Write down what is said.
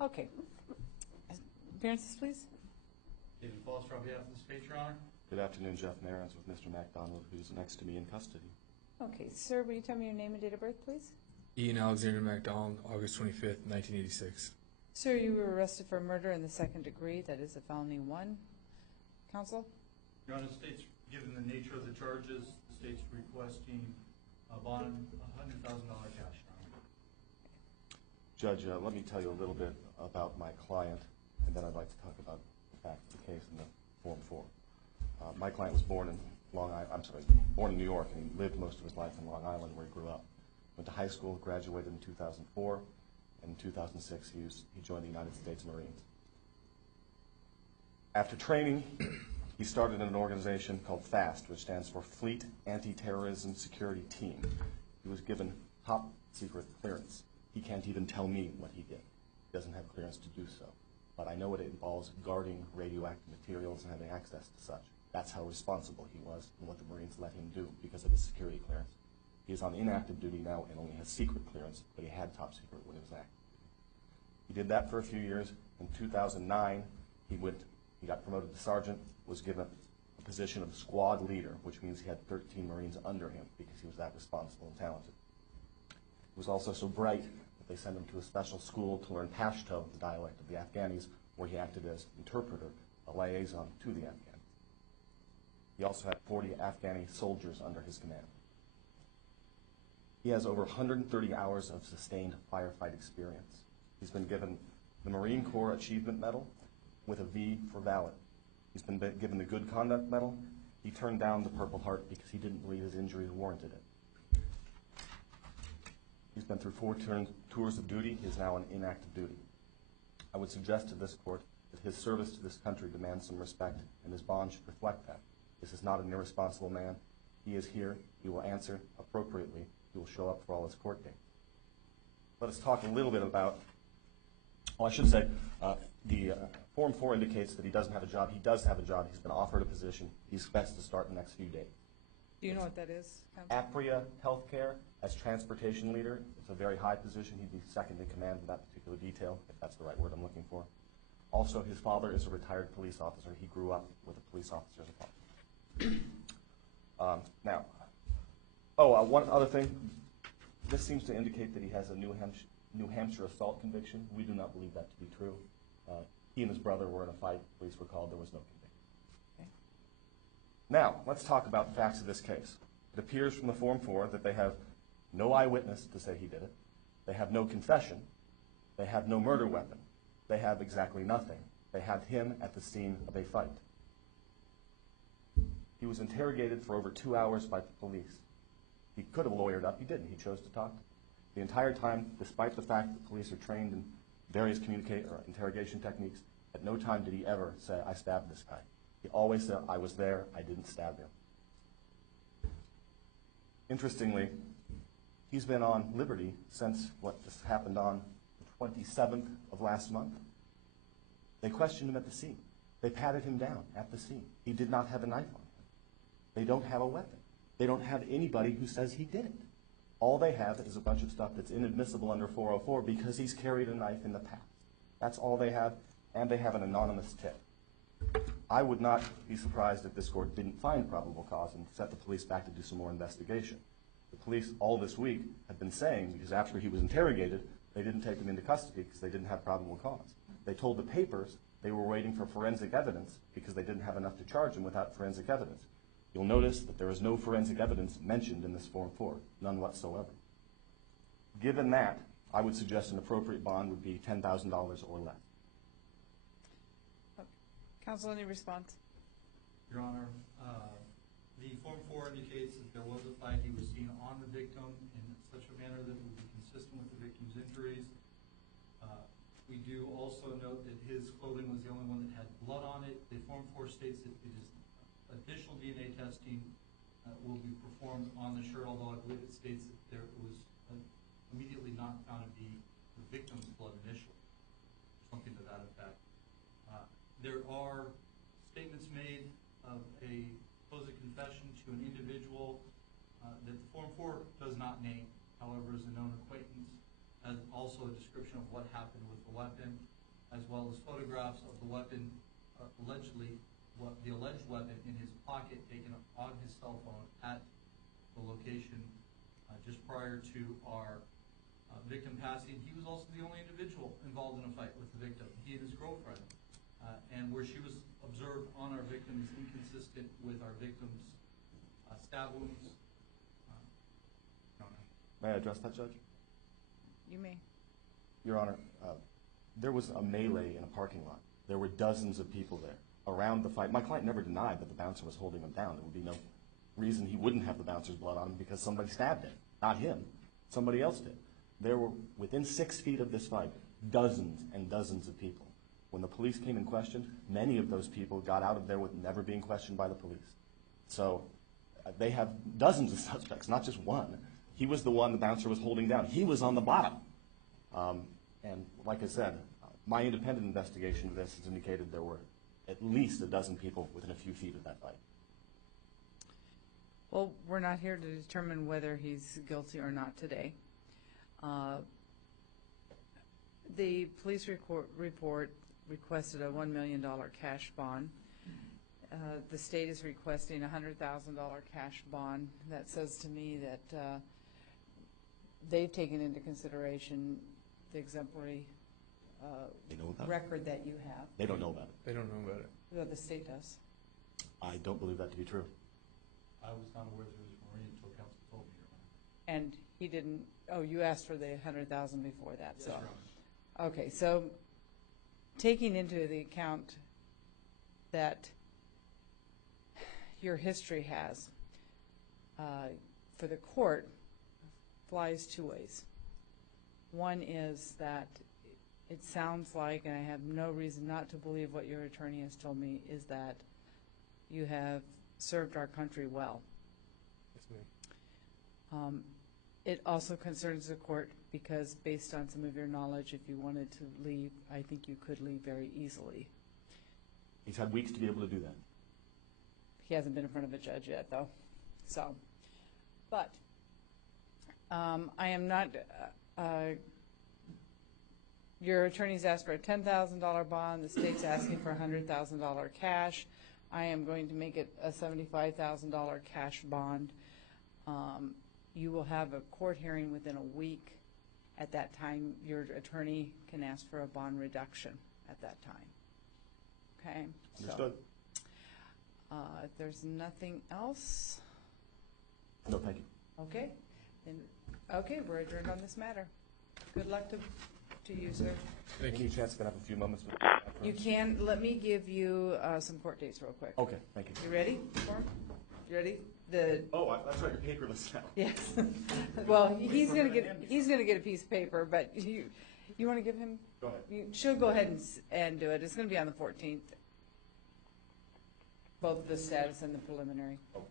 Okay. Appearances, please. David Foster on behalf of the state, Your Honor. Good afternoon, Jeff Narens with Mr. MacDonald, who's next to me in custody. Okay, sir, will you tell me your name and date of birth, please? Ian Alexander MacDonald, August 25th, 1986. Sir, you were arrested for murder in the second degree. That is a felony 1. Counsel? Your Honor, the state's, given the nature of the charges, the state's requesting a bond $100,000 cash, Your Honor. Judge, let me tell you a little bit about my client, and then I'd like to talk about the facts of the case in the Form 4. My client was born in born in New York, and he lived most of his life in Long Island, where he grew up. Went to high school, graduated in 2004, and in 2006 he joined the United States Marines. After training, he started an organization called FAST, which stands for Fleet Anti-Terrorism Security Team. He was given top secret clearance. He can't even tell me what he did. He doesn't have clearance to do so. But I know it involves guarding radioactive materials and having access to such. That's how responsible he was and what the Marines let him do because of his security clearance. He is on inactive duty now and only has secret clearance, but he had top secret when he was active. He did that for a few years. In 2009, he got promoted to sergeant, was given a position of squad leader, which means he had 13 Marines under him because he was that responsible and talented. He was also so bright that they sent him to a special school to learn Pashto, the dialect of the Afghanis, where he acted as interpreter, a liaison to the Afghans. He also had 40 Afghani soldiers under his command. He has over 130 hours of sustained firefight experience. He's been given the Marine Corps Achievement Medal with a V for valid. He's been given the Good Conduct Medal. He turned down the Purple Heart because he didn't believe his injuries warranted it. He's been through 4 tours of duty. He is now on inactive duty. I would suggest to this court that his service to this country demands some respect, and his bond should reflect that. This is not an irresponsible man. He is here. He will answer appropriately. He will show up for all his court dates. Let us talk a little bit about, well, I should say, the Form 4 indicates that he doesn't have a job. He does have a job. He's been offered a position. He expects to start in the next few days. Do you know what that is, Counsel? Apria Healthcare, as transportation leader. It's a very high position. He'd be second in command for that particular detail, if that's the right word I'm looking for. Also, his father is a retired police officer. He grew up with a police officer as a father. One other thing. This seems to indicate that he has a New Hampshire assault conviction. We do not believe that to be true. He and his brother were in a fight. Police were called. There was no conviction. Okay. Now, let's talk about the facts of this case. It appears from the Form 4 that they have no eyewitness to say he did it. They have no confession. They have no murder weapon. They have exactly nothing. They have him at the scene of a fight. He was interrogated for over 2 hours by the police. He could have lawyered up. He didn't. He chose to talk. The entire time, despite the fact that police are trained in various interrogation techniques, at no time did he ever say, I stabbed this guy. He always said, I was there. I didn't stab him. Interestingly, he's been on liberty since this happened on the 27th of last month. They questioned him at the scene. They patted him down at the scene. He did not have a knife on him. They don't have a weapon. They don't have anybody who says he did it. All they have is a bunch of stuff that's inadmissible under 404 because he's carried a knife in the past. That's all they have, and they have an anonymous tip. I would not be surprised if this court didn't find probable cause and set the police back to do some more investigation. The police all this week have been saying, because after he was interrogated, they didn't take him into custody because they didn't have probable cause. They told the papers they were waiting for forensic evidence because they didn't have enough to charge him without forensic evidence. You'll notice that there is no forensic evidence mentioned in this Form 4, none whatsoever. Given that, I would suggest an appropriate bond would be $10,000 or less. Counsel, any response? Your Honor, the Form 4 indicates that there was a fight. He was seen on the victim in such a manner that would be consistent with the victim's injuries. We do also note that his clothing was the only one that had blood on it. The Form 4 states that it is additional DNA testing will be performed on the shirt, although I believe it states that there was immediately not found to be the victim's blood initially, something to that effect. There are statements made of a supposed confession to an individual that the Form 4 does not name, however, is a known acquaintance, as also a description of what happened with the weapon, as well as photographs of the weapon, the alleged weapon in his pocket taken on his cell phone at the location just prior to our victim passing. He was also the only individual involved in a fight with the victim, he and his girlfriend. And where she was observed on our victim is inconsistent with our victim's stab wounds. May I address that, Judge? You may. Your Honor, there was a melee in a parking lot. There were dozens of people there around the fight. My client never denied that the bouncer was holding him down. There would be no reason he wouldn't have the bouncer's blood on him because somebody stabbed him. Not him. Somebody else did. There were, within 6 feet of this fight, dozens and dozens of people. When the police came and questioned, many of those people got out of there with never being questioned by the police. So they have dozens of suspects, not just one. He was the one the bouncer was holding down. He was on the bottom. And like I said, my independent investigation of this has indicated there were at least a dozen people within a few feet of that fight. Well, we're not here to determine whether he's guilty or not today. The police report requested a $1 million cash bond. The state is requesting a $100,000 cash bond. That says to me that they've taken into consideration the exemplary record that you have. They don't know about it. They don't know about it. Well, the state does. I don't believe that to be true. I was not aware that it was Marine until counsel told me, Your Honor. And he didn't, oh, you asked for the $100,000 before that, Yes, so. Your Honor. Okay, so taking into the account that your history has, for the court, flies two ways. One is that it sounds like, and I have no reason not to believe what your attorney has told me, is that you have served our country well. That's me. It also concerns the court because based on some of your knowledge, if you wanted to leave, I think you could leave very easily. He's had weeks to be able to do that. He hasn't been in front of a judge yet, though. So, but I am not, your attorney's asked for a $10,000 bond. The state's asking for a $100,000 cash. I am going to make it a $75,000 cash bond. You will have a court hearing within a week. At that time, your attorney can ask for a bond reduction at that time. Okay? Understood. So, if there's nothing else, No, thank you. okay. Then, okay, we're adjourned on this matter. Good luck to you, sir. Thank Any you. chance I can have a few moments? You can, let me give you some court dates real quick. Okay, thank you. You ready? You ready? Oh, that's right, you're paperless now. Yes. Well, he's gonna get a piece of paper, but you want to give him? Go ahead. She'll go ahead and do it. It's going to be on the 14th. Both the status and the preliminary. Oh,